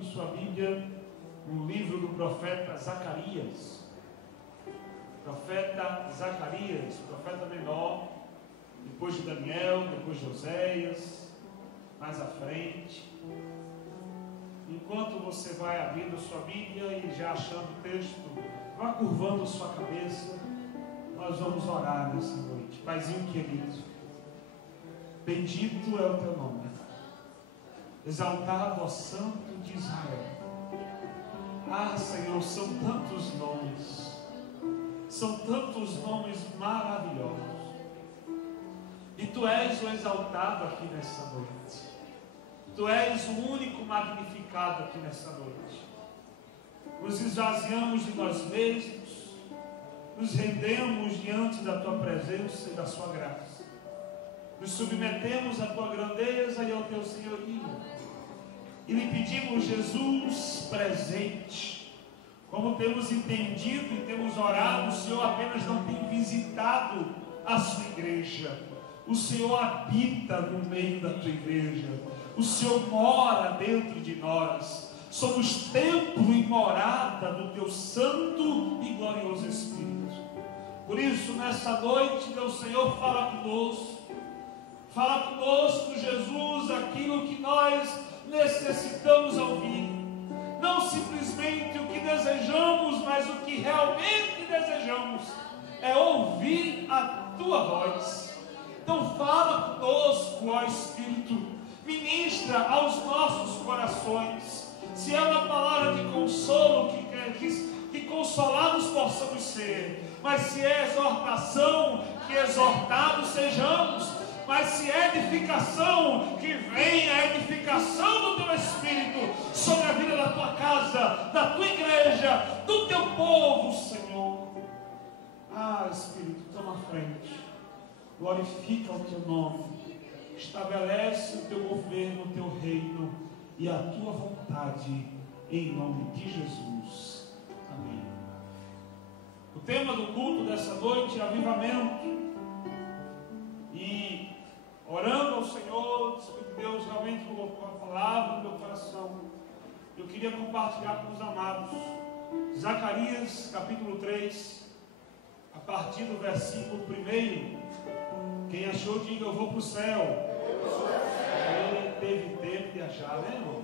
abrindo sua Bíblia no livro do profeta Zacarias. Profeta Zacarias, profeta menor, depois de Daniel, depois de Oséias, mais à frente. Enquanto você vai abrindo sua Bíblia e já achando o texto, vá curvando sua cabeça. Nós vamos orar nessa noite. Paizinho querido, bendito é o teu nome, exaltado, ó Santo de Israel. Ah, Senhor, são tantos nomes maravilhosos, e Tu és o exaltado aqui nessa noite. Tu és o único magnificado aqui nessa noite. Nos esvaziamos de nós mesmos, nos rendemos diante da Tua presença e da Sua graça. Nos submetemos à Tua grandeza e ao Teu senhorio. E lhe pedimos, Jesus presente, como temos entendido e temos orado, o Senhor apenas não tem visitado a Sua igreja. O Senhor habita no meio da Tua igreja. O Senhor mora dentro de nós. Somos templo e morada do Teu santo e glorioso Espírito. Por isso, nessa noite, meu Senhor, fala conosco. Fala conosco, Jesus, aquilo que nós necessitamos ouvir. Não simplesmente o que desejamos, mas o que realmente desejamos é ouvir a Tua voz. Então fala conosco, ó Espírito. Ministra aos nossos corações. Se é uma palavra de consolo, que consolados possamos ser. Mas se é exortação, que exortados sejamos. Mas se é edificação, que venha a edificação do Teu Espírito sobre a vida da Tua casa, da Tua igreja, do Teu povo, Senhor. Ah, Espírito, toma frente. Glorifica o Teu nome. Estabelece o Teu governo, o Teu reino e a Tua vontade, em nome de Jesus. Amém. O tema do culto dessa noite é avivamento. E orando ao Senhor, que Deus realmente colocou a palavra no meu coração, eu queria compartilhar com os amados. Zacarias capítulo 3, a partir do versículo 1. Quem achou, diga: eu vou para o céu. Ele teve tempo de achar, né, irmão?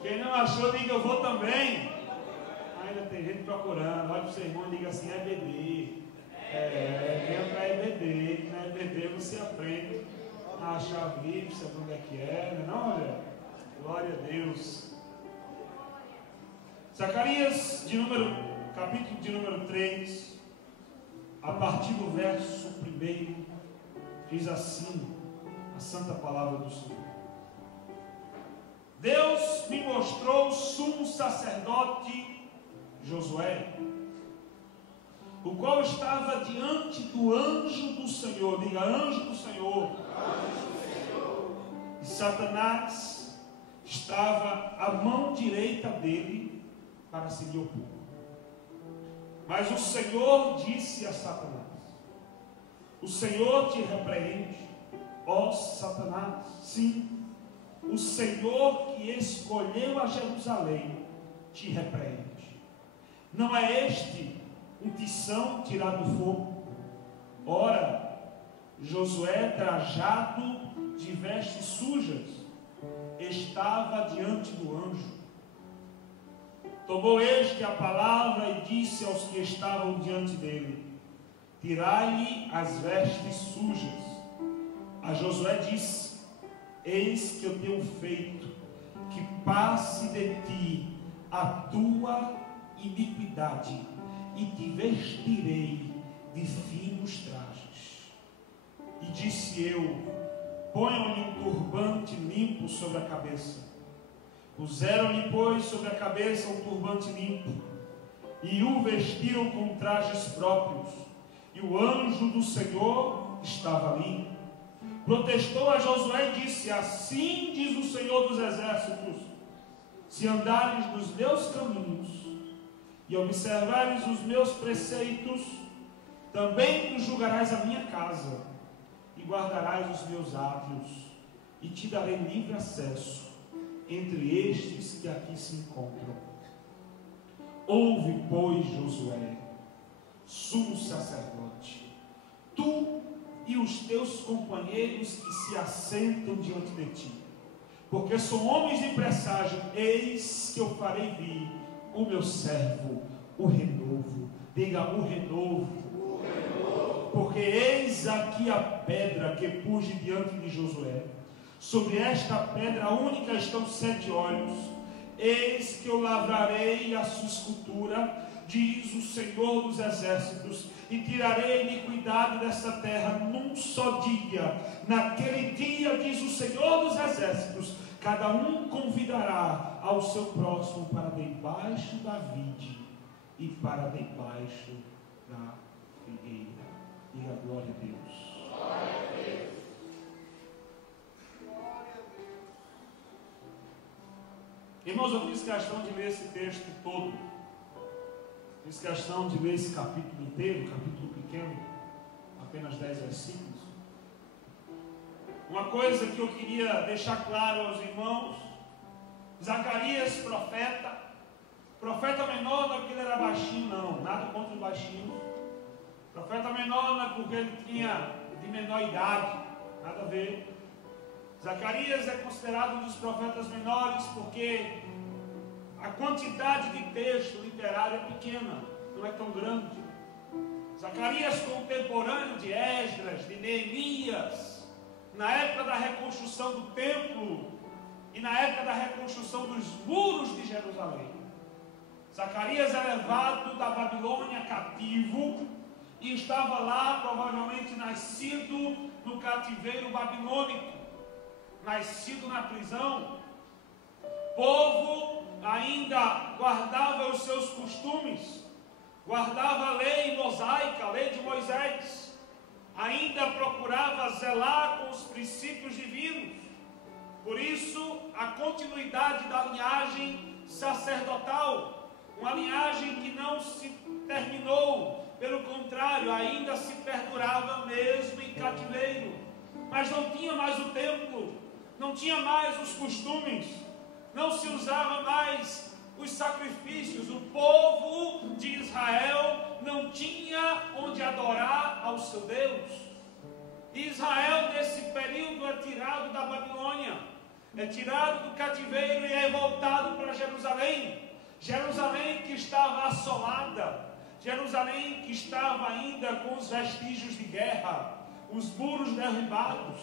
Quem não achou, diga: eu vou também. Ainda tem gente procurando. Olha para o seu irmão e diga assim: é bebê. Venha para EBD, que na EBD você aprende a achar a Bíblia, sabe onde é que é, não? Olha, glória a Deus. Zacarias, capítulo de número 3, a partir do verso 1, diz assim a santa palavra do Senhor. Deus me mostrou o sumo sacerdote Josué, o qual estava diante do anjo do Senhor. Diga: anjo do Senhor. Anjo do Senhor. E Satanás estava à mão direita dele para se lhe opor. Mas o Senhor disse a Satanás: o Senhor te repreende, ó Satanás. Sim, o Senhor que escolheu a Jerusalém te repreende. Não é este um tição tirado do fogo? Ora, Josué, trajado de vestes sujas, estava diante do anjo. Tomou este a palavra e disse aos que estavam diante dele: tirai-lhe as vestes sujas. A Josué disse: eis que eu tenho feito que passe de ti a tua iniquidade, e te vestirei de finos trajes. E disse eu: ponham-lhe um turbante limpo sobre a cabeça. Puseram-lhe, pois, sobre a cabeça um turbante limpo, e o vestiram com trajes próprios. E o anjo do Senhor estava ali. Protestou a Josué e disse: assim diz o Senhor dos exércitos: se andares nos meus caminhos e observares os meus preceitos, também tu julgarás a minha casa e guardarás os meus átrios, e te darei livre acesso entre estes que aqui se encontram. Ouve, pois, Josué, sumo sacerdote, tu e os teus companheiros que se assentam diante de ti, porque são homens de presságio. Eis que eu farei vir o meu servo, o renovo. Diga, o renovo. Porque eis aqui a pedra que pus diante de Josué. Sobre esta pedra única estão 7 olhos. Eis que eu lavrarei a sua escultura, diz o Senhor dos Exércitos, e tirarei a iniquidade dessa terra num só dia. Naquele dia, diz o Senhor dos Exércitos, cada um convidará ao seu próximo para debaixo da vide e para debaixo da figueira. Diga glória a Deus. Glória a Deus. Irmãos, eu fiz questão de ler esse texto todo. Fiz questão de ler esse capítulo inteiro, capítulo pequeno, apenas 10 versículos. Uma coisa que eu queria deixar claro aos irmãos: Zacarias, profeta menor, não é porque ele era baixinho, não, nada contra os baixinhos. Profeta menor não é porque ele tinha de menor idade, nada a ver. Zacarias é considerado um dos profetas menores porque a quantidade de texto literário é pequena, não é tão grande. Zacarias, contemporâneo de Esdras, de Neemias, na época da reconstrução do templo e na época da reconstrução dos muros de Jerusalém. Zacarias é levado da Babilônia cativo e estava lá, provavelmente nascido no cativeiro babilônico, nascido na prisão. O povo ainda guardava os seus costumes, guardava a lei mosaica, a lei de Moisés, ainda procurava zelar com os princípios divinos. Por isso, a continuidade da linhagem sacerdotal, uma linhagem que não se terminou, pelo contrário, ainda se perdurava mesmo em cativeiro, mas não tinha mais o templo, não tinha mais os costumes, não se usava mais os sacrifícios. O povo de Israel não tinha onde adorar ao seu Deus. Israel, nesse período, é tirado da Babilônia, é tirado do cativeiro e é voltado para Jerusalém. Jerusalém que estava assolada, Jerusalém que estava ainda com os vestígios de guerra, os muros derribados.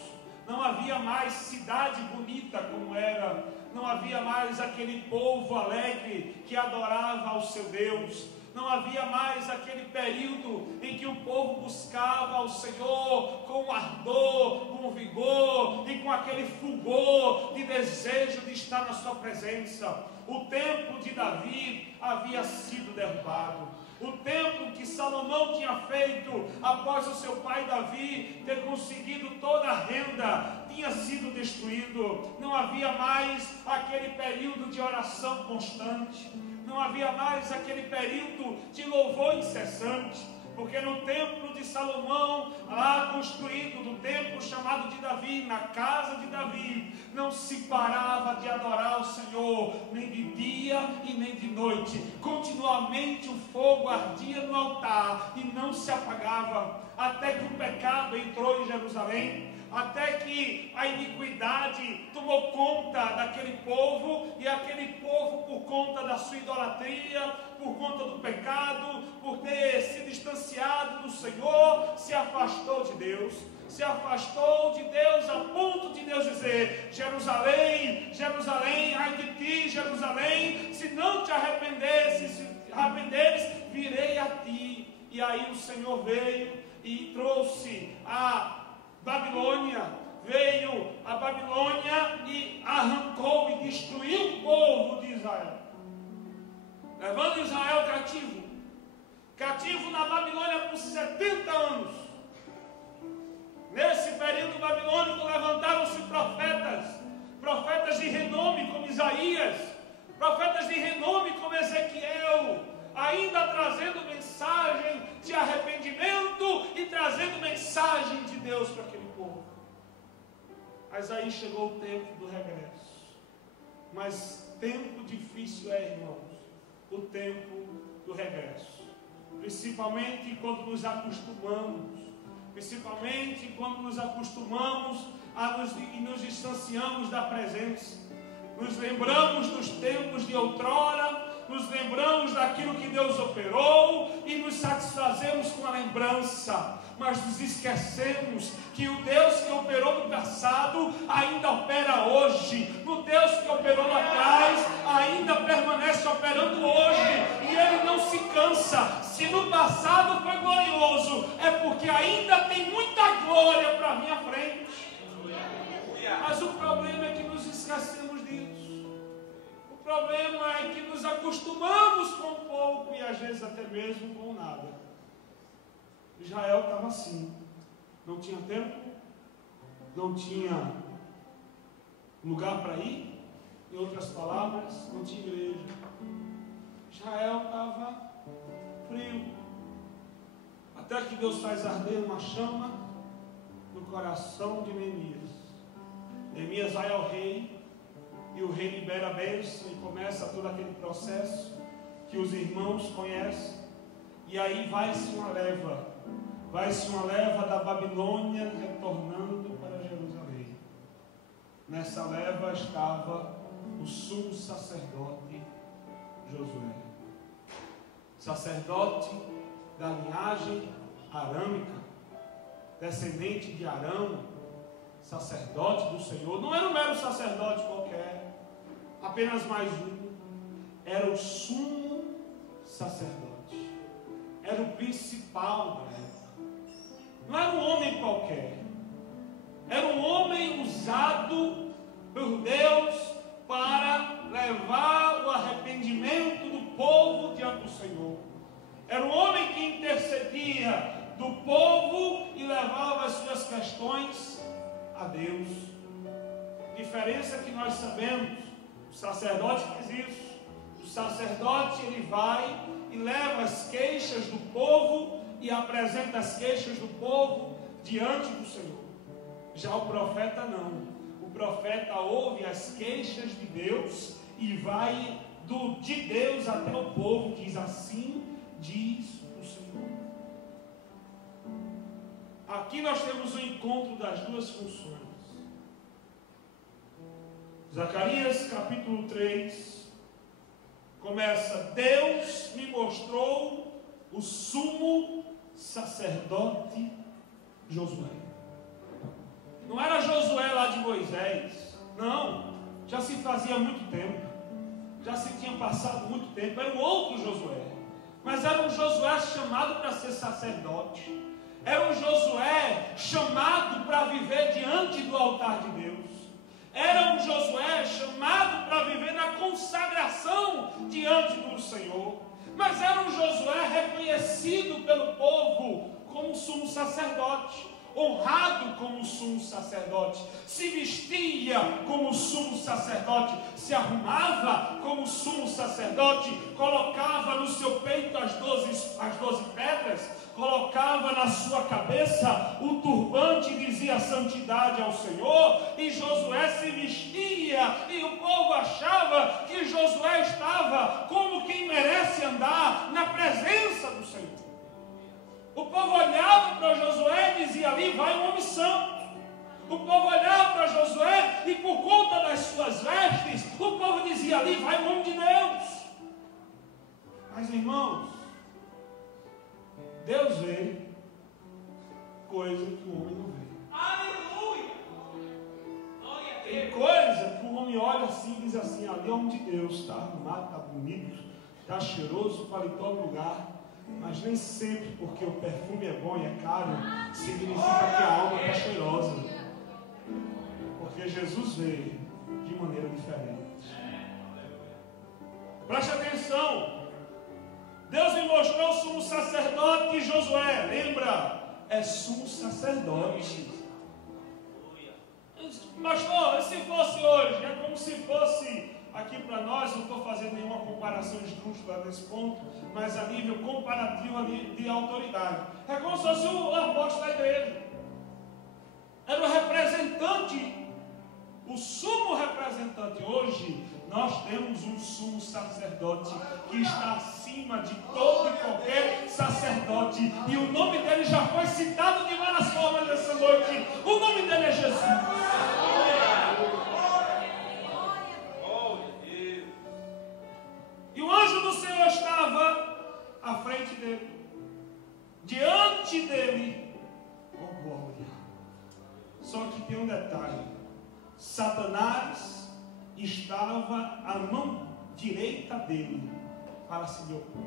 Não havia mais cidade bonita como era, não havia mais aquele povo alegre que adorava ao seu Deus, não havia mais aquele período em que o povo buscava ao Senhor com ardor, com vigor e com aquele fulgor de desejo de estar na sua presença. O templo de Davi havia sido derrubado. O templo que Salomão tinha feito após o seu pai Davi ter conseguido toda a renda tinha sido destruído. Não havia mais aquele período de oração constante, não havia mais aquele período de louvor incessante, porque no templo de Salomão, lá construído, no templo chamado de Davi, na casa de Davi, não se parava de adorar o Senhor, nem de dia e nem de noite. Continuamente o fogo ardia no altar e não se apagava, até que o pecado entrou em Jerusalém, até que a iniquidade tomou conta daquele povo, e aquele povo, por conta da sua idolatria, por conta do pecado, por ter se distanciado do Senhor, se afastou de Deus. Se afastou de Deus a ponto de Deus dizer: Jerusalém, Jerusalém, ai de ti, Jerusalém, se não te arrependeres, virei a ti. E aí o Senhor veio e trouxe a Babilônia, veio a Babilônia e arrancou e destruiu o povo de Israel, levando Israel cativo na Babilônia por 70 anos. Nesse período babilônico levantaram-se profetas de renome como Isaías, profetas de renome como Ezequiel, ainda trazendo mensagem de arrependimento e trazendo mensagem de Deus para aquele povo. Mas aí chegou o tempo do regresso. Mas tempo difícil irmãos, o tempo do regresso. Principalmente quando nos acostumamos. Principalmente quando nos acostumamos e nos distanciamos da presença. Nos lembramos dos tempos de outrora, nos lembramos daquilo que Deus operou e nos satisfazemos com a lembrança, mas nos esquecemos que o Deus que operou no passado ainda opera hoje, o Deus que operou lá atrás ainda permanece operando hoje, e Ele não se cansa. Se no passado foi glorioso, é porque ainda tem muita glória para vir à frente. Mas o problema é que nos esquecemos disso. O problema é que nos acostumamos com pouco e às vezes até mesmo com nada. Israel estava assim. Não tinha tempo, não tinha lugar para ir. Em outras palavras, não tinha igreja. Israel estava frio. Até que Deus faz arder uma chama no coração de Neemias. Neemias vai ao rei, e o rei libera a bênção, e começa todo aquele processo que os irmãos conhecem. E aí vai-se uma leva da Babilônia retornando para Jerusalém. Nessa leva estava o sumo sacerdote Josué, sacerdote da linhagem arâmica, descendente de Arão, sacerdote do Senhor. Não era um mero sacerdote qualquer, apenas mais um. Era o sumo sacerdote, era o principal da época. Não era um homem qualquer, era um homem usado por Deus para levar o arrependimento do povo diante do Senhor. Era um homem que intercedia do povo e levava as suas questões a Deus. Diferença que nós sabemos, o sacerdote faz isso. O sacerdote, ele vai e leva as queixas do povo e apresenta as queixas do povo diante do Senhor. Já o profeta não. O profeta ouve as queixas de Deus e vai de Deus até o povo, diz assim, diz o Senhor. Aqui nós temos o encontro das duas funções. Zacarias capítulo 3 começa: Deus me mostrou o sumo sacerdote Josué. Não era Josué lá de Moisés, não, já se fazia muito tempo, já se tinha passado muito tempo, era um outro Josué, mas era um Josué chamado para ser sacerdote. Era um Josué chamado para viver diante do altar de Deus. Era um Josué chamado para viver na consagração diante do Senhor. Mas era um Josué reconhecido pelo povo como sumo sacerdote, honrado como sumo sacerdote, se vestia como sumo sacerdote, se arrumava como sumo sacerdote, colocava no seu peito as 12 pedras, colocava na sua cabeça o turbante e dizia santidade ao Senhor, e Josué se vestia, e o povo achava que Josué estava como quem merece andar na presença do Senhor. O povo olhava para Josué e dizia: ali vai um homem santo. O povo olhava para Josué e por conta das suas vestes, o povo dizia: ali vai um homem de Deus. Mas irmãos, Deus vê coisa que o homem não vê. Aleluia! Glória a Deus. Tem coisa que o homem olha assim e diz assim: ali é o homem de Deus, está arrumado, está bonito, está cheiroso, o paletó no lugar. Mas nem sempre porque o perfume é bom e é caro, significa que a alma está cheirosa. Porque Jesus veio de maneira diferente. Preste atenção. Deus me mostrou o sumo sacerdote Josué. Lembra? É sumo sacerdote. Pastor, se fosse hoje, é como se fosse aqui para nós, não estou fazendo nenhuma comparação esdrúxula nesse ponto, mas a nível comparativo de autoridade. É como se fosse o apóstolo da igreja. Era o representante, o sumo representante. Hoje Nós temos um sumo sacerdote que está acima de todo e qualquer sacerdote. E o nome dele já foi citado de várias formas essa noite. O nome dele é Jesus. E o anjo do Senhor estava à frente dele. Diante dele, oh glória. Só que tem um detalhe. Satanás estava à mão direita dele para se lhe opor.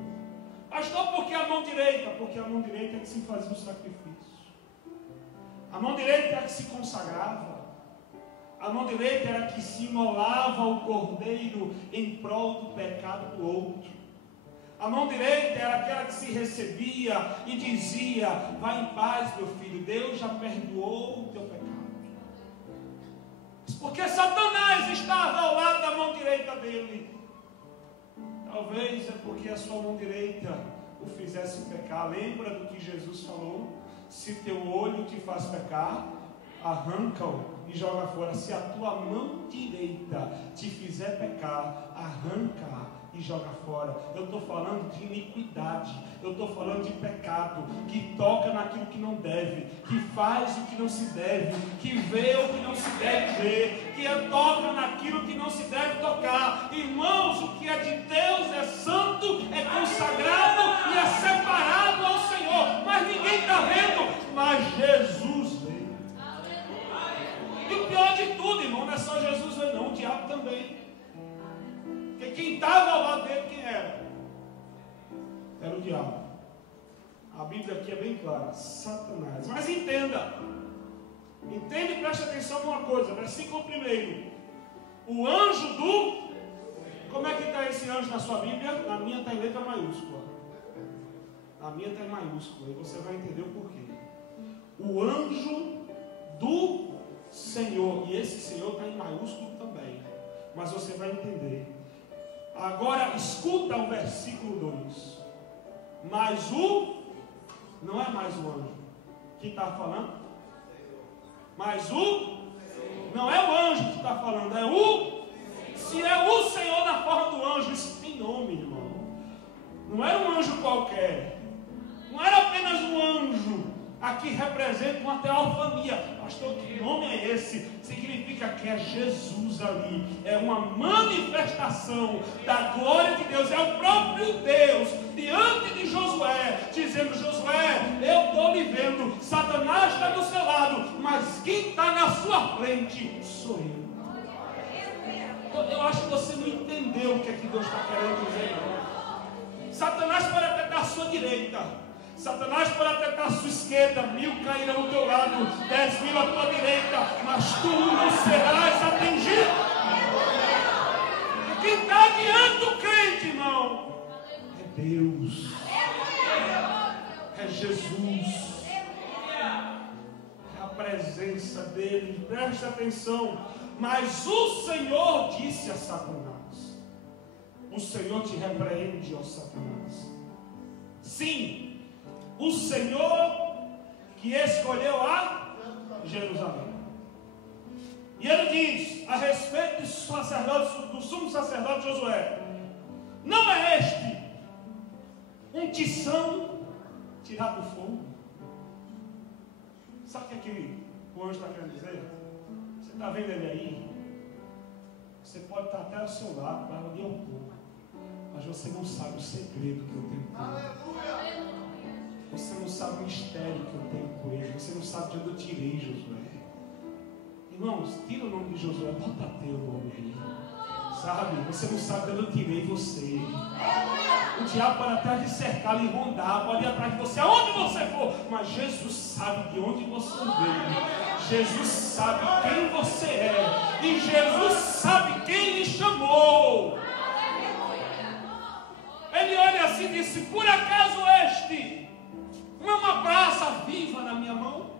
Pastor, por que a mão direita? Porque a mão direita é que se fazia o sacrifício. A mão direita era que se consagrava. A mão direita era que se imolava o cordeiro em prol do pecado do outro. A mão direita era aquela que se recebia e dizia: vai em paz, meu filho, Deus já perdoou o teu pecado. Porque Satanás estava ao lado da mão direita dele. Talvez é porque a sua mão direita o fizesse pecar. Lembra do que Jesus falou? Se teu olho te faz pecar, arranca-o e joga fora. Se a tua mão direita te fizer pecar, arranca-a e joga fora. Eu estou falando de iniquidade, eu estou falando de pecado, que toca naquilo que não deve, que faz o que não se deve, que vê o que não se deve ver, que toca naquilo que não se deve tocar. Irmãos, o que é de Deus é santo, é consagrado e é separado ao Senhor, mas ninguém está vendo, mas Jesus veio. E o pior de tudo, irmão, não é só Jesus veio não, o diabo também. Porque quem estava ao lado dele, quem era? Era o diabo. A Bíblia aqui é bem clara, Satanás. Mas entenda e preste atenção numa coisa, versículo 1. O anjo do... Como é que está esse anjo na sua Bíblia? Na minha está em letra maiúscula. Na minha está em maiúscula, e você vai entender o porquê. O anjo do Senhor, e esse Senhor está em maiúsculo também, mas você vai entender. Agora escuta o versículo 2. Mas não é mais o anjo que está falando, mas não é o anjo que está falando, se é o Senhor na forma do anjo, isso tem nome, irmão. Não era um anjo qualquer, não era apenas um anjo. Aqui representa uma teofania. Pastor, que nome é esse? Significa que é Jesus ali. É uma manifestação da glória de Deus. É o próprio Deus diante de Josué, dizendo: Josué, eu estou lhe vendo. Satanás está do seu lado, mas quem está na sua frente sou eu. Eu acho que você não entendeu o que é que Deus está querendo dizer, não. Satanás pode até estar à sua direita. Satanás pode até estar à sua esquerda, 1000 cairão ao teu lado, 10.000 à tua direita, mas tu não serás atingido. Quem está diante do crente, irmão, é Deus, é Jesus, é a presença dele. Preste atenção. Mas o Senhor disse a Satanás: o Senhor te repreende, ó Satanás. Sim, o Senhor que escolheu a Jerusalém. E ele diz a respeito do sumo sacerdote Josué: não é este um tição tirado do fogo? Sabe o que o anjo está querendo dizer? Você está vendo ele aí? Você pode estar até ao seu lado, para ali um pouco, mas você não sabe o segredo que eu tenho por ele. Você não sabe o mistério que eu tenho por ele. Você não sabe de onde eu tirei Josué. Irmãos, tira o nome de Josué, bota teu nome aí. Sabe? Você não sabe de onde eu tirei você. O diabo pode atrás de cercar e rondar, pode ir atrás de você, aonde você for, mas Jesus sabe de onde você veio. Jesus sabe quem você é. E Jesus sabe quem lhe chamou. Ele olha assim e disse: por acaso este não é uma brasa viva na minha mão?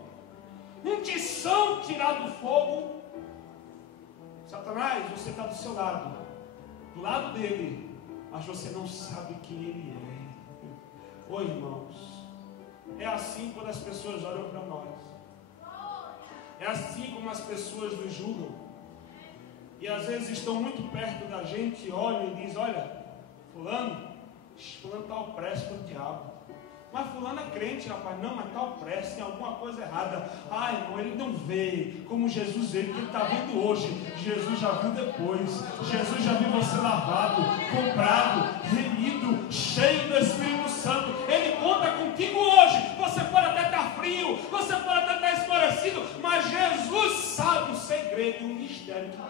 Um tição tirado do fogo? Satanás, você está do seu lado, do lado dele, mas você não sabe quem ele é. Oi, irmãos, é assim quando as pessoas olham para nós. É assim como as pessoas nos julgam. e às vezes estão muito perto da gente, olham e dizem: olha, fulano está opresso pelo diabo. Mas fulano é crente, rapaz. Não, mas está opresso, tem alguma coisa errada. Ah, irmão, ele não vê como Jesus vê, porque ele está vendo hoje. Jesus já viu depois. Jesus já viu você lavado, comprado, remido, cheio do Espírito Santo. Ele conta contigo hoje. Você pode até estar frio, você pode até estar esclarecido, mas Jesus sabe o segredo e o mistério que tem.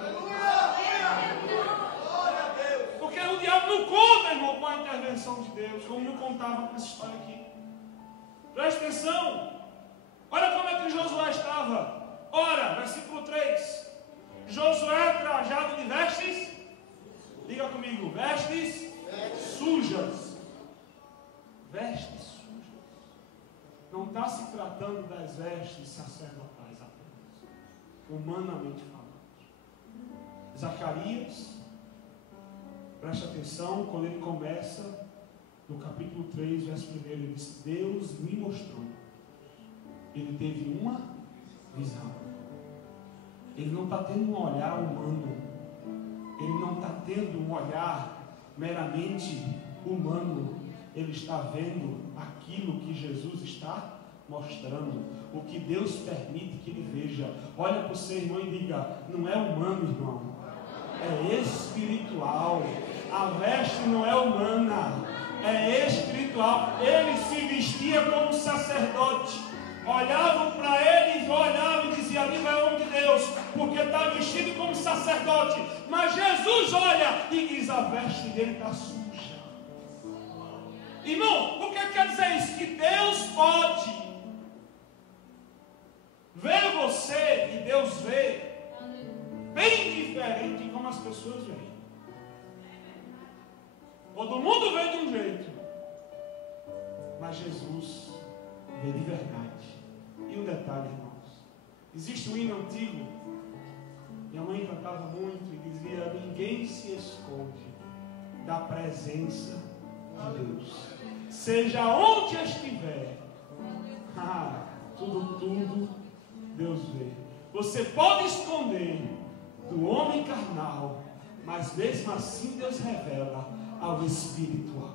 Porque o diabo não conta, irmão, com a intervenção de Deus, como não contava com essa história aqui. Preste atenção. Olha como é que Josué estava. Ora, versículo 3. Josué trajado de vestes. Diga comigo, vestes sujas. Vestes sujas. Não está se tratando das vestes sacerdotais apenas, humanamente falando. Zacarias, preste atenção, quando ele começa no capítulo 3, verso 1, ele diz: Deus me mostrou. Ele teve uma visão. Ele não está tendo um olhar humano. Ele não está tendo um olhar meramente humano. Ele está vendo aquilo que Jesus está mostrando. O que Deus permite que ele veja. Olha para o seu irmão e diga: não é humano, irmão. É espiritual. A veste não é humana, é espiritual. Ele se vestia como sacerdote. Olhavam para ele e olhavam e diziam: ali vai o homem de Deus, porque está vestido como sacerdote. Mas Jesus olha e diz: a veste dele está suja. Irmão, o que quer dizer isso? Que Deus pode ver você e Deus vê bem diferente de como as pessoas veem. Todo mundo vê de um jeito, mas Jesus vê de verdade. E um detalhe, irmãos: existe um hino antigo, minha mãe cantava muito e dizia: ninguém se esconde da presença de Deus, seja onde estiver. Tudo Deus vê. Você pode esconder do homem carnal, mas mesmo assim Deus revela ao espiritual.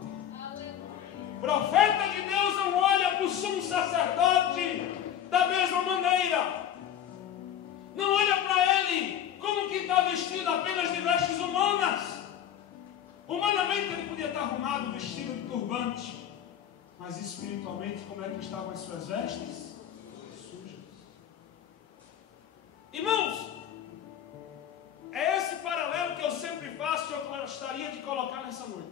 Profeta de Deus não olha para o sumo sacerdote da mesma maneira. Não olha para ele como que está vestido apenas de vestes humanas. Humanamente ele podia estar arrumado, vestido de turbante, mas espiritualmente como é que estavam as suas vestes? Sujas. Irmãos, é esse paralelo que eu sempre faço e eu gostaria de colocar nessa noite.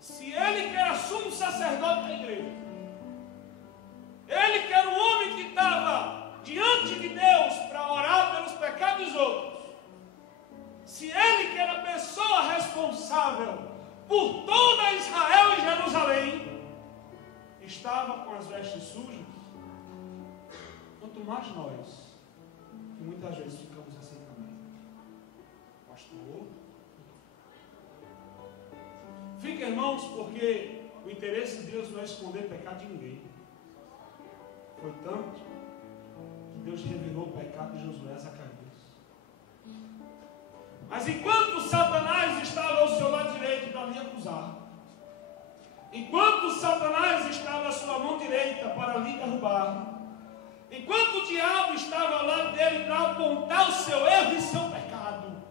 Se ele que era sumo sacerdote da igreja, ele que era o homem que estava diante de Deus para orar pelos pecados dos outros, se ele que era a pessoa responsável por toda Israel e Jerusalém, estava com as vestes sujas, quanto mais nós, que muitas vezes ficamos assim também. Pastor, fica, irmãos, porque o interesse de Deus não é esconder pecado de ninguém. Foi tanto que Deus revelou o pecado de Josué a Zacarias. Mas enquanto Satanás estava ao seu lado direito para lhe acusar, enquanto Satanás estava à sua mão direita para lhe derrubar, enquanto o diabo estava ao lado dele para apontar o seu erro e seu pecado,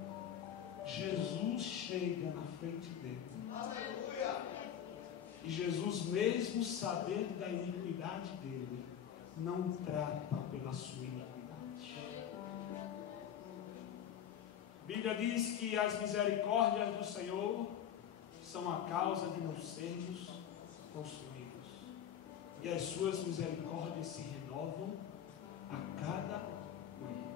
Jesus chega na frente dele. Aleluia. E Jesus, mesmo sabendo da iniquidade dele, não trata pela sua iniquidade. A Bíblia diz que as misericórdias do Senhor são a causa de não sermos consumidos. E as suas misericórdias se renovam a cada manhã.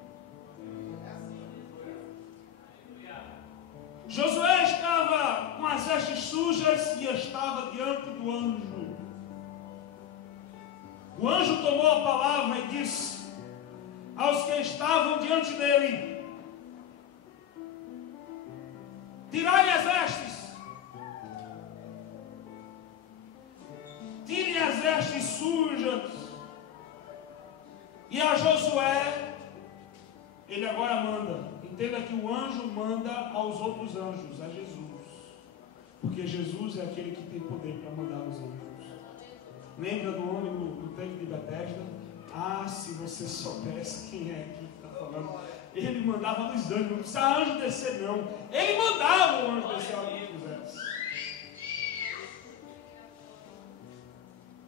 Josué estava com as vestes sujas e estava diante do anjo. O anjo tomou a palavra e disse aos que estavam diante dele: tirai as vestes. Tirem as vestes sujas. E a Josué, ele agora manda: Entenda que o anjo manda aos outros anjos, a Jesus. Porque Jesus é aquele que tem poder para mandar os anjos. Lembra do homem no tanque de Betesda? Ah, se você soubesse quem é aqui que está falando. Ele mandava nos anjos, não precisava anjo descer não. Ele mandava o anjo descer onde ele quisesse.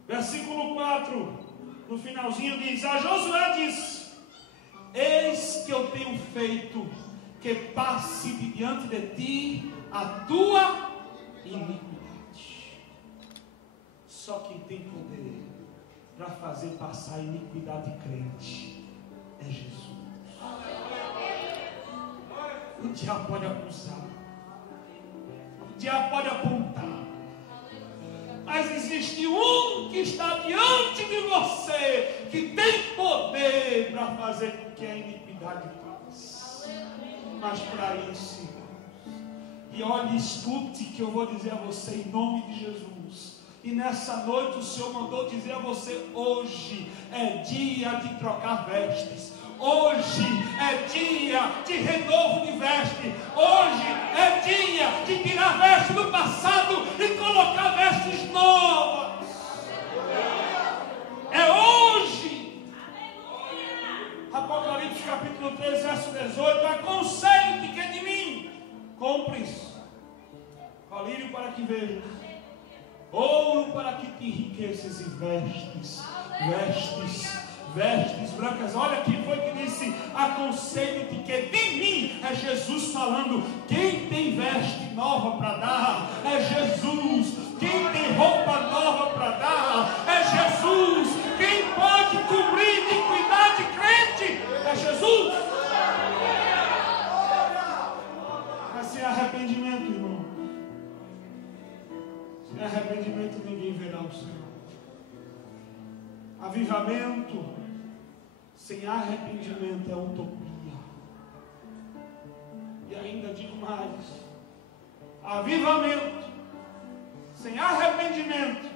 Versículo 4, no finalzinho diz: a Josué disse: eis que eu tenho feito que passe de diante de ti a tua iniquidade. Só quem tem poder para fazer passar a iniquidade crente é Jesus. O diabo pode acusar, o diabo pode apontar, mas existe um que está diante de você, que tem poder para fazer com que a iniquidade passe. Mas para isso, e olhe, escute que eu vou dizer a você em nome de Jesus. E nessa noite o Senhor mandou dizer a você: hoje é dia de trocar vestes. Hoje é dia de renovo de veste. Hoje é dia de tirar vestes do passado e colocar vestes novas. É hoje. Apocalipse capítulo 3, verso 18: aconselho-te que de mim compres colírio para que vejas, ouro para que te enriqueças, e vestes brancas. Olha quem foi que disse: aconselho-te que de mim. É Jesus falando. Quem tem veste nova para dar é Jesus. Quem tem roupa nova para dar é Jesus. Quem pode cobrir iniquidade crente é Jesus. Mas sem arrependimento, irmão, sem arrependimento ninguém verá o Senhor. Avivamento sem arrependimento é utopia. E ainda digo mais: avivamento sem arrependimento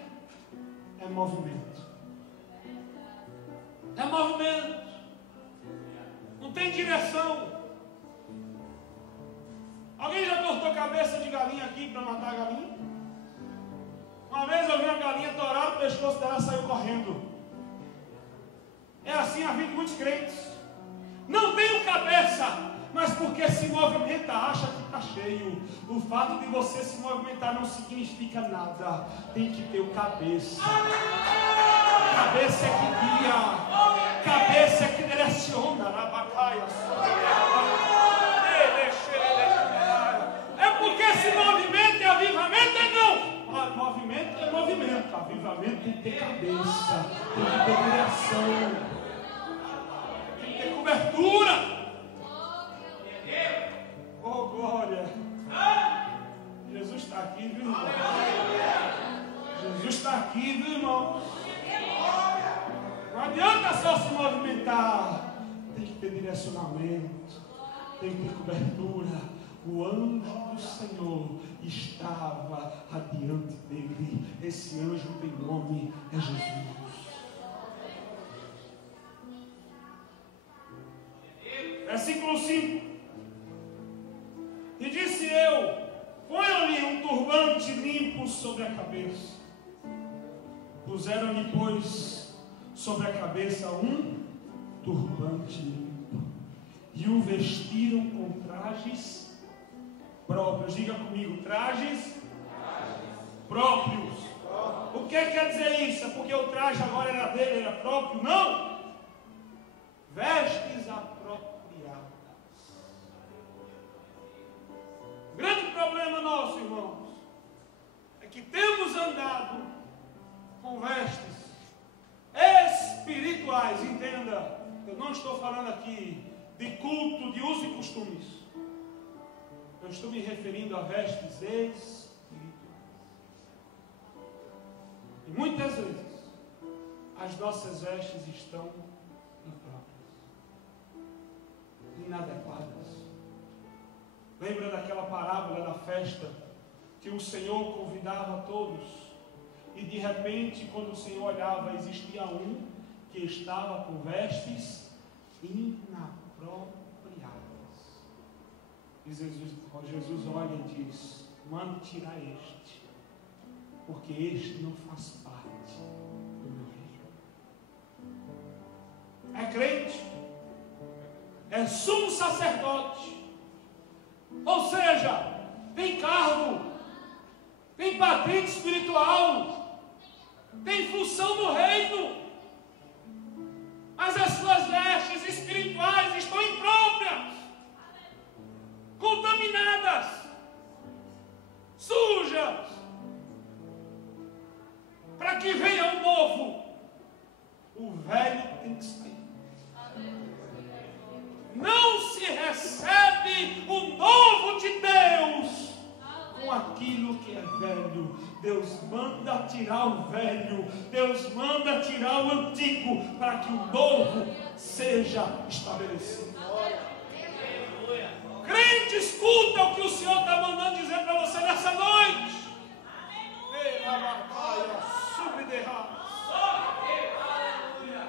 é movimento. É movimento. Não tem direção. Alguém já cortou cabeça de galinha aqui para matar a galinha? Uma vez eu vi uma galinha torar o pescoço dela, saiu correndo. É assim a vida de muitos crentes. Não tem cabeça, mas porque se movimenta, acha que está cheio. O fato de você se movimentar não significa nada. Tem que ter o cabeça. Cabeça é que guia. Cabeça é que direciona. É porque se movimento é avivamento, é não. Movimento é movimento. Avivamento tem que ter cabeça. Tem que ter direção. Cobertura. Oh, glória. Jesus está aqui, viu, irmão? Jesus está aqui, viu, irmão? Não adianta só se movimentar. Tem que ter direcionamento. Tem que ter cobertura. O anjo do Senhor estava adiante dele. Esse anjo tem nome, é Jesus. Versículo 5: e disse eu: ponham-lhe um turbante limpo sobre a cabeça. Puseram-lhe, pois, sobre a cabeça um turbante limpo, e o vestiram com trajes próprios. Diga comigo: trajes próprios. O que quer dizer isso? É porque o traje agora era dele, era próprio? Não! Vestes apropriadas. O grande problema nosso, irmãos, é que temos andado com vestes espirituais. Entenda, eu não estou falando aqui de culto, de uso e costumes. Eu estou me referindo a vestes espirituais. E muitas vezes as nossas vestes estão impróprias, inadequadas. Lembra daquela parábola da festa que o Senhor convidava a todos, e de repente, quando o Senhor olhava, existia um que estava com vestes inapropriadas. E Jesus olha e diz: manda tirar este, porque este não faz parte do meu reino. É crente, é sumo sacerdote, ou seja, tem cargo, tem patente espiritual, tem função no reino, mas as suas vestes espirituais estão impróprias, contaminadas, sujas. Para que venha o novo, o velho tem que sair. Não se recebe o novo de Deus com aquilo que é velho. Deus manda tirar o velho, Deus manda tirar o antigo, para que o novo seja estabelecido. Crente, escuta o que o Senhor está mandando dizer para você nessa noite.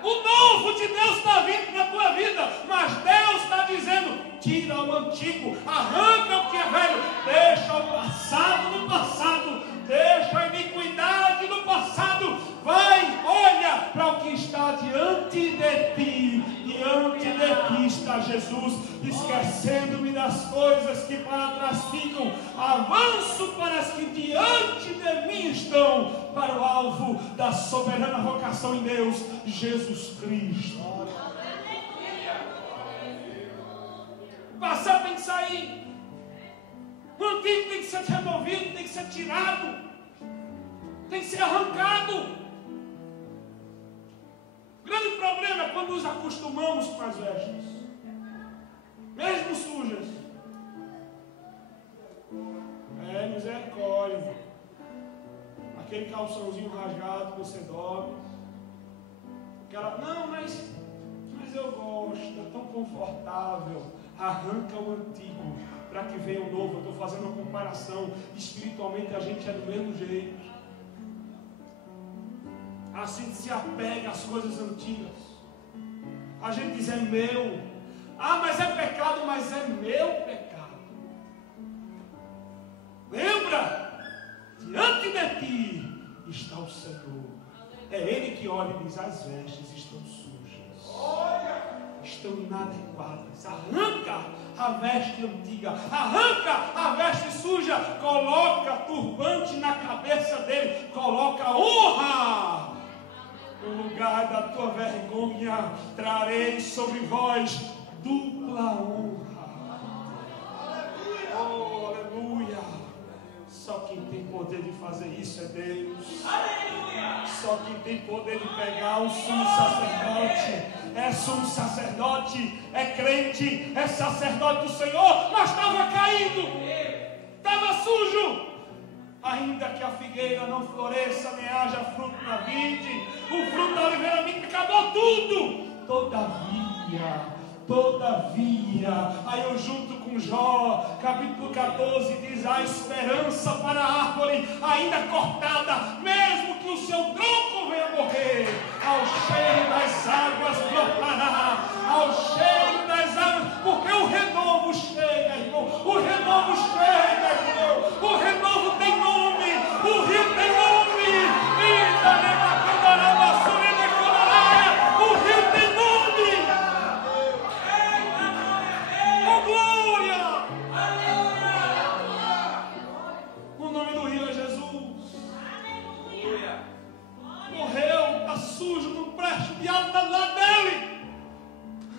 O novo de Deus está vindo na tua vida, mas Deus está dizendo: tira o antigo, arranca o que é velho, deixa o passado no passado, deixa a iniquidade no passado, vai, olha para o que está diante de ti. Diante de ti está Jesus, esquecendo-me das coisas que para trás ficam, avanço para as que diante de mim estão, para o alvo da soberana vocação em Deus, Jesus Cristo. O passado tem que sair, o antigo tem que ser removido, tem que ser tirado, tem que ser arrancado. O grande problema é quando nos acostumamos com as vestes, mesmo sujas. É misericórdia. Aquele calçãozinho rasgado que você dorme. Aquela, não, mas eu gosto, é tão confortável. Arranca o antigo para que venha o novo. Eu estou fazendo uma comparação. Espiritualmente a gente é do mesmo jeito. A gente se apega às coisas antigas. A gente diz: é meu. Ah, mas é pecado, mas é meu pecado. Lembra? Diante de ti está o Senhor. É Ele que olha e diz: as vestes estão sujas, estão inadequadas. Arranca a veste antiga, arranca a veste suja, coloca turbante na cabeça dele, coloca honra. No lugar da tua vergonha, trarei sobre vós dupla honra. Oh, aleluia. Só quem tem poder de fazer isso é Deus. Só quem tem poder de pegar o sumo sacerdote. É sumo sacerdote, é crente, é sacerdote do Senhor, mas estava caído, estava sujo. Ainda que a figueira não floresça, nem haja fruto na vide, o fruto da oliveira minta, acabou tudo. Todavia, aí eu junto com Jó, capítulo 14, diz: a esperança para a árvore ainda cortada, mesmo que o seu tronco venha morrer, ao cheiro das águas brotará, ao cheiro das águas, porque o renovo chega, irmão, o renovo chega, irmão, o renovo tem nome, o rio tem nome, o rio tem nome. Glória! O nome do rio é Jesus. Aleluia. Morreu, está sujo, não presta, o diabo está do lado dele.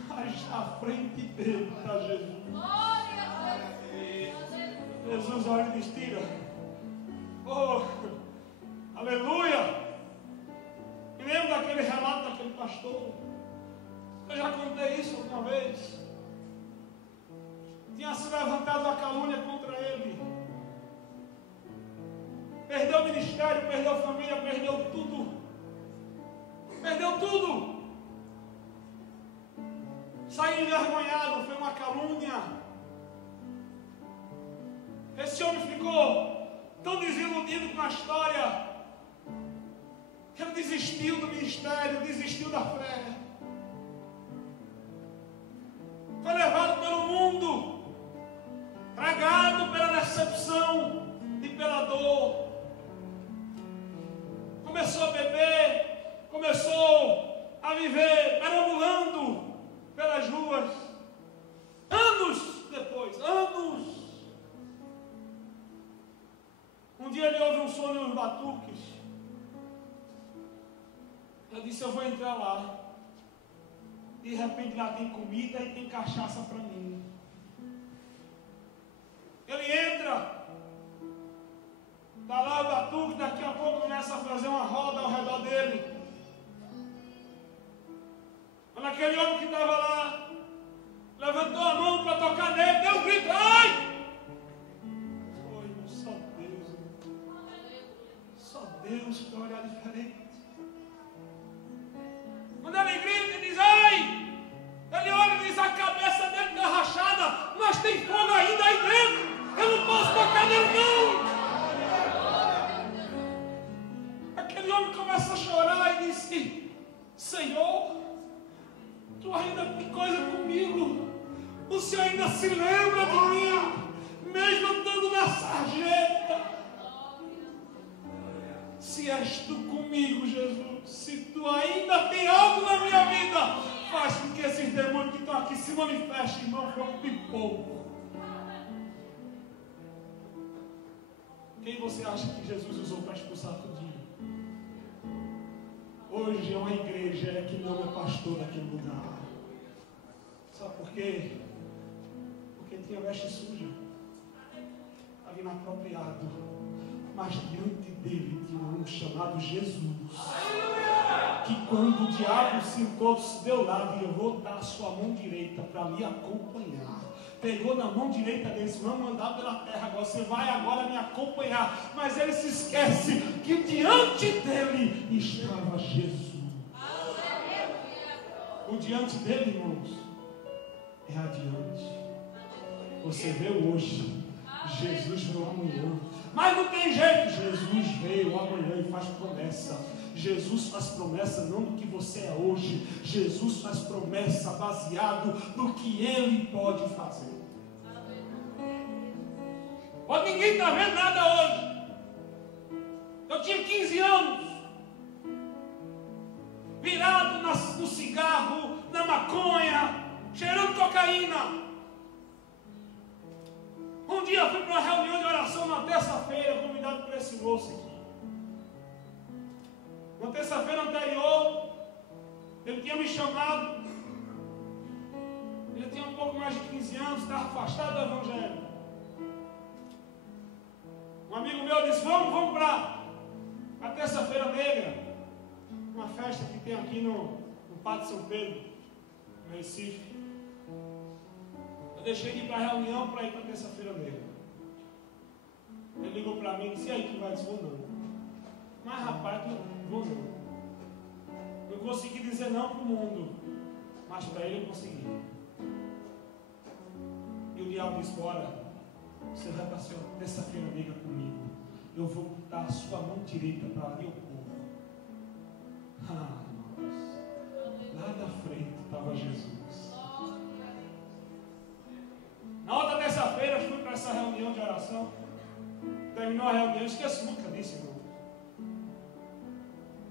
Mas à frente dele está Jesus. Jesus olha e diz: tira. Oh, aleluia. Me lembro daquele relato daquele pastor. Eu já contei isso uma vez. Tinha se levantado a calúnia contra ele. Perdeu o ministério, perdeu a família, perdeu tudo. Perdeu tudo. Saiu envergonhado, foi uma calúnia. Esse homem ficou tão desiludido com a história que ele desistiu do ministério, desistiu da fé. Foi levado pelo mundo. tragado pela decepção e pela dor. Começou a beber, começou a viver perambulando pelas ruas. Anos depois, anos. Um dia ele ouve um som nos batuques. Eu disse, eu vou entrar lá. De repente lá tem comida e tem cachaça para mim. Ele entra. Está lá o batuque, daqui a pouco começa a fazer uma roda ao redor dele. Quando aquele homem que estava lá levantou a mão para tocar nele, deu um grito, ai! Foi, só Deus. Só Deus para olhar diferente. Quando ele grita e diz, ai! Ele olha e diz, a cabeça dele está rachada, mas tem fogo ainda aí dentro. Eu não posso tocar nele não. Aquele homem começa a chorar e disse, Senhor, tu ainda tem coisa comigo. O Senhor ainda se lembra de mim, mesmo andando na sarjeta. Se és tu comigo, Jesus, se tu ainda tem algo na minha vida, faz com que esses demônios que estão aqui se manifestem, irmão, foi um pipoco. Quem você acha que Jesus usou para expulsar tudinho? Hoje é uma igreja que não é pastor daquele lugar. Sabe por quê? Porque tinha veste suja. Estava inapropriado. Mas diante dele tinha um chamado Jesus. Que quando o diabo sentou do seu lado, eu vou dar a sua mão direita para lhe acompanhar. Pegou na mão direita dele, disse, vamos andar pela terra agora, você vai agora me acompanhar. Mas ele se esquece que diante dele estava Jesus. O diante dele, irmãos, é adiante. Você vê hoje, Jesus veio amanhã. Mas não tem jeito, Jesus veio amanhã e faz promessa. Jesus faz promessa não do que você é hoje. Jesus faz promessa baseado no que Ele pode fazer. Pode ninguém está vendo nada hoje. Eu tinha 15 anos. Virado no cigarro, na maconha, cheirando cocaína. Um dia eu fui para uma reunião de oração na terça-feira, convidado por esse moço aqui. Na terça-feira anterior, ele tinha me chamado. Ele tinha um pouco mais de 15 anos, estava afastado do Evangelho. Um amigo meu disse, vamos para a terça-feira negra. Uma festa que tem aqui no Pátio São Pedro, no Recife. Eu deixei de ir para a reunião para ir para a terça-feira negra. Ele ligou para mim e disse, e aí, tu vai? Eu disse, vou não. Mas rapaz, não vou não. Eu consegui dizer não para o mundo, mas para ele eu consegui. E o diabo disse, bora, você vai para a terça-feira negra comigo. Eu vou botar a sua mão direita para ali o povo. Ah, irmãos, lá da frente estava Jesus. Na outra terça-feira eu fui para essa reunião de oração. Terminou a reunião, eu esqueço nunca disso, irmão.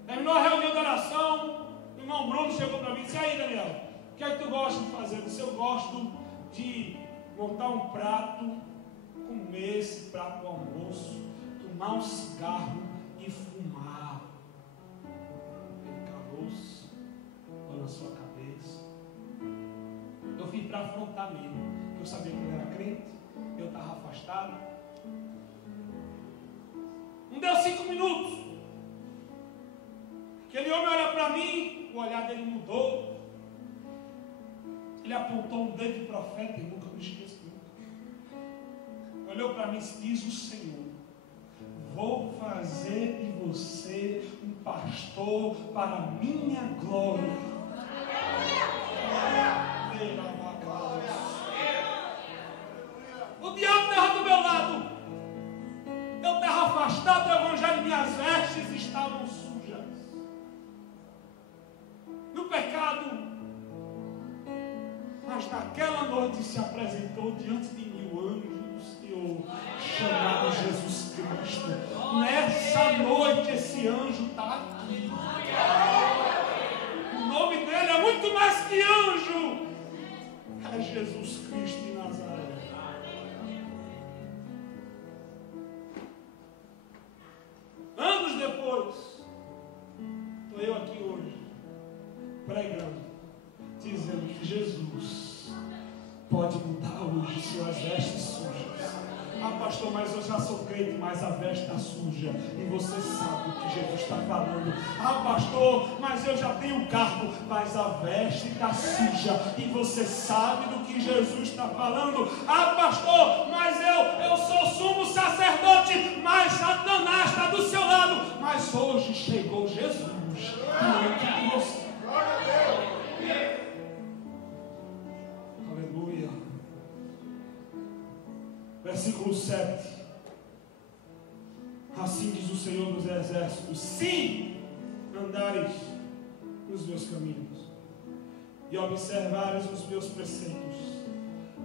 Terminou a reunião de oração, o irmão Bruno chegou para mim e disse, e aí, Daniel, o que é que tu gosta de fazer? Eu disse, eu gosto de montar um prato, comer esse prato do almoço, tomar um cigarro e fumar. Ele calou-se, balançou a cabeça. Eu vim para afrontar mesmo. Eu sabia que ele era crente, eu estava afastado. Não deu 5 minutos. Aquele homem olha para mim, o olhar dele mudou. Ele apontou um dedo de profeta, e nunca me esqueço nunca. Olhou para mim e diz o Senhor, vou fazer de você um pastor para a minha glória. O diabo estava do meu lado. Eu estava afastado do Evangelho, minhas vestes estavam sujas. No pecado. Mas naquela noite se apresentou diante de mim o anjo do chamado Jesus Cristo. Nessa noite esse anjo está aqui. O nome dele é muito mais que anjo. É Jesus Cristo de Nazaré. Anos depois, estou eu aqui hoje, pregando, dizendo que Jesus pode mudar hoje suas vestes sujas. Ah, pastor, mas eu já sou crente, mas a veste está suja. E você sabe o que Jesus está falando. Ah, pastor, mas eu já tenho cargo, mas a veste está suja. E você sabe do que Jesus está falando. Ah, pastor, mas eu sou sumo sacerdote, mas Satanás está do seu lado. Mas hoje chegou Jesus diante de você. Aleluia. Versículo 7. Assim diz o Senhor dos Exércitos: se andares nos meus caminhos e observares os meus preceitos,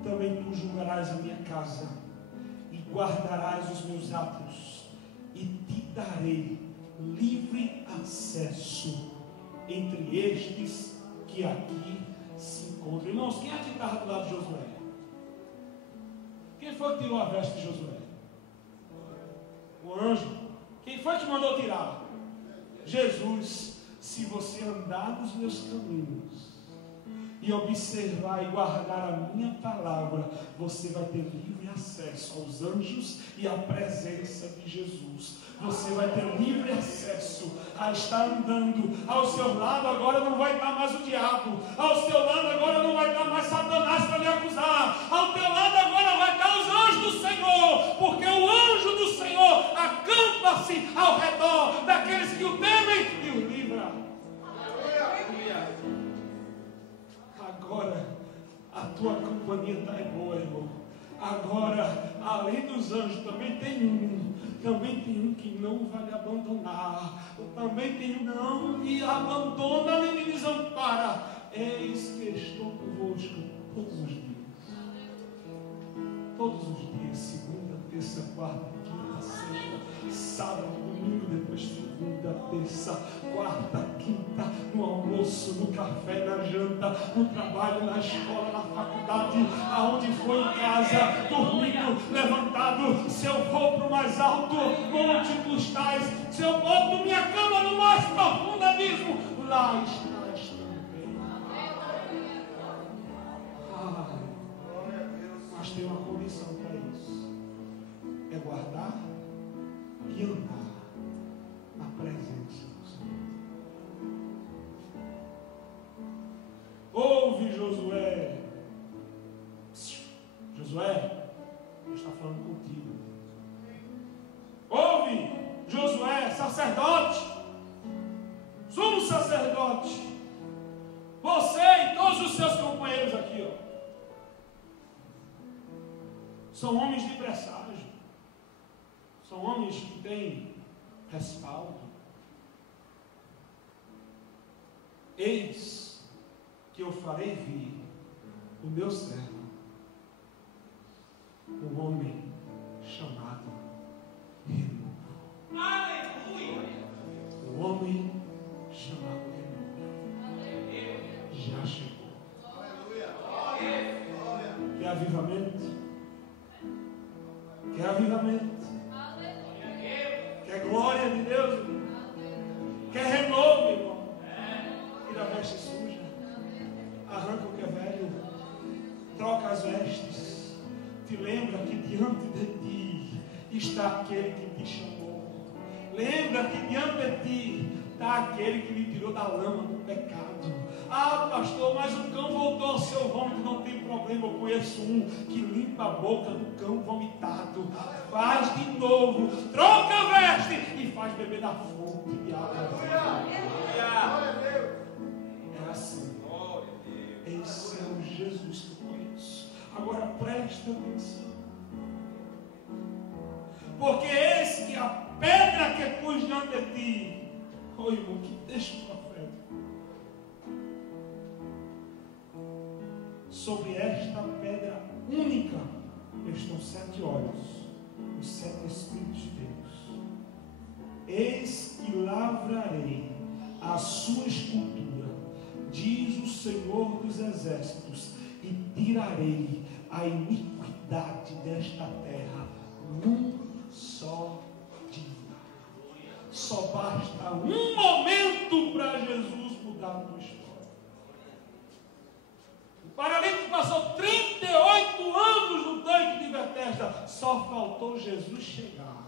também tu julgarás a minha casa e guardarás os meus atos, e te darei livre acesso entre estes que aqui se encontram. Irmãos, quem é que estava do lado de Josué? Quem foi que tirou a veste de Josué? O anjo. Quem foi que mandou tirar? Jesus. Se você andar nos meus caminhos e observar e guardar a minha palavra, você vai ter livre acesso aos anjos e à presença de Jesus. Você vai ter livre acesso a estar andando. Ao seu lado agora não vai estar mais o diabo. Ao seu lado agora não vai estar mais Satanás para lhe acusar. Ao teu lado agora vai estar os anjos do Senhor. Porque o anjo do Senhor acampa-se ao redor daqueles que o temem e o livra. Agora a tua companhia está boa, irmão. Agora, além dos anjos, também tem um que não vai lhe abandonar. Também tem um não lhe abandona nem lhe desampara. Eis que estou convosco todos os dias. Todos os dias, segunda, terça, quarta, quinta, sexta, sábado, domingo, depois segunda, terça, quarta, quinta, no almoço, no café, na janta, no trabalho, na escola, na faculdade, aonde for em casa, dormindo, levantado. Se eu vou para o mais alto, múltiplos tais. Se eu boto minha cama no mais profundo abismo, lá estás também. Mas tem uma condição para isso: é guardar e andar na presença do Senhor. Ouve, Josué. Josué, Deus está falando contigo. Ouve, Josué, sacerdote, sumo sacerdote, você e todos os seus companheiros aqui, ó, são homens de presságio, são homens que têm respaldo. Eis que eu farei vir o meu servo, um homem chamado Renovo. Aleluia! O homem chamado Renovo já chegou. Quer avivamento? Quer avivamento? Quer glória de Deus? Quer renovo, irmão? Tira a veste suja, arranca o que é velho, troca as vestes. Te lembra que diante de ti está aquele que te chamou. Lembra que diante de ti está aquele que lhe tirou da lama do pecado. Ah, pastor, mas o cão voltou ao seu vômito. Não tem problema, eu conheço um que limpa a boca do cão vomitado. Faz de novo, troca a veste e faz beber da fonte de água. É assim. Esse é o Jesus que eu conheço. Agora presta atenção. Porque esse que é a pedra que pus diante de ti. Oh, irmão, que texto profético. Sobre esta pedra única estão 7 olhos os 7 Espíritos de Deus. Eis que lavrarei a sua escultura, diz o Senhor dos Exércitos, e tirarei a iniquidade desta terra num só dia. Só basta um momento para Jesus mudar a tua história. O paralítico passou 38 anos no tanque de Betesda. Só faltou Jesus chegar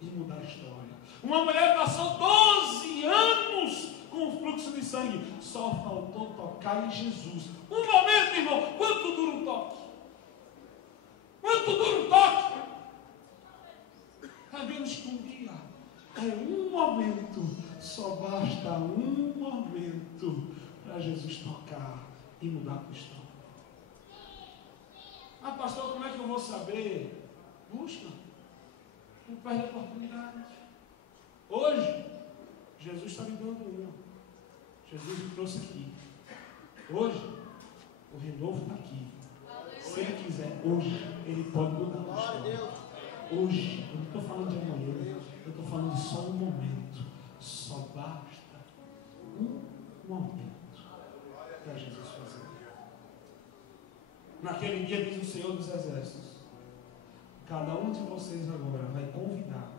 e mudar a história. Uma mulher passou 12 anos com fluxo de sangue. Só faltou tocar em Jesus. Um momento, irmão. Quanto dura um toque? Quanto dura um toque? É menos que um dia. É um momento. Só basta um momento para Jesus tocar e mudar a tua história. Ah, pastor, como é que eu vou saber? Busca. Não perde a oportunidade. Hoje, Jesus está me dando uma. Jesus me trouxe aqui. Hoje, o renovo está aqui. Se Ele quiser, hoje, Ele pode mudar a tua história. Hoje, eu não estou falando de amanhã, eu estou falando de só um momento. Só basta um momento para Jesus fazer. Naquele dia, diz o Senhor dos Exércitos, cada um de vocês agora vai convidar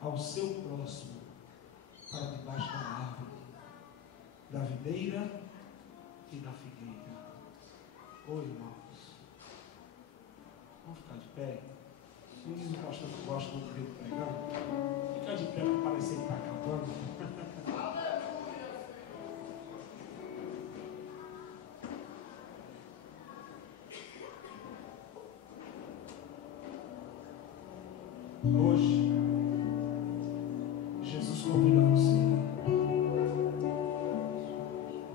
ao seu próximo para debaixo da árvore, da videira e da figueira. Oi, irmãos, vamos ficar de pé. Não diz o pastor que gosta muito de pregar. Fica de pé para parecer que está acabando. Hoje, Jesus convida você.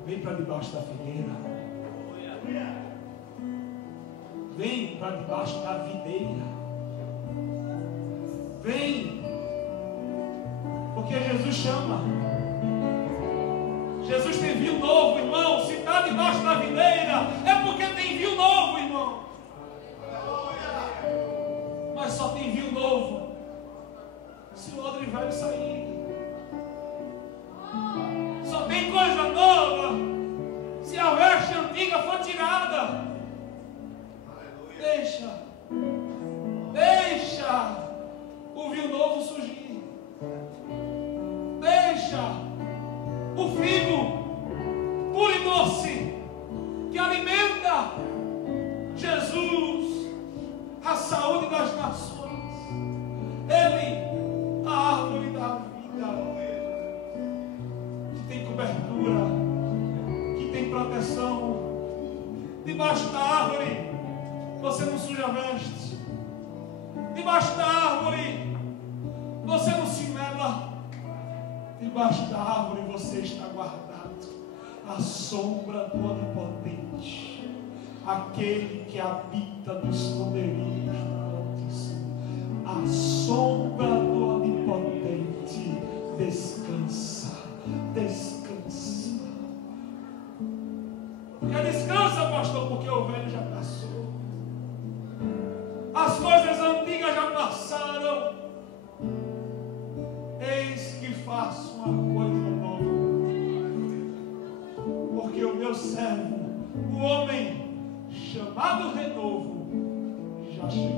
Vem para debaixo da figueira. Vem para debaixo da videira. Vem. Porque Jesus chama. Jesus tem vinho novo, irmão. Se está debaixo da videira, é porque tem vinho novo, irmão. Mas só tem vinho novo se o odre velho sair. Só tem coisa nova se a veste antiga for tirada. Deixa o vinho novo surgir. Deixa o figo puro e doce que alimenta Jesus, a saúde das nações. Ele, a árvore da vida, que tem cobertura, que tem proteção. Debaixo da árvore você não suja a veste. Debaixo da árvore você não se mela. Debaixo da árvore você está guardado à sombra do Onipotente, aquele que habita nos esconderijos do Altíssimo. À sombra do Onipotente descansa, descansa. Porque descansa, pastor, porque o velho já passou. As coisas antigas já passaram. Eis que faço uma coisa nova. Porque o meu servo, o homem chamado Renovo, já chegou.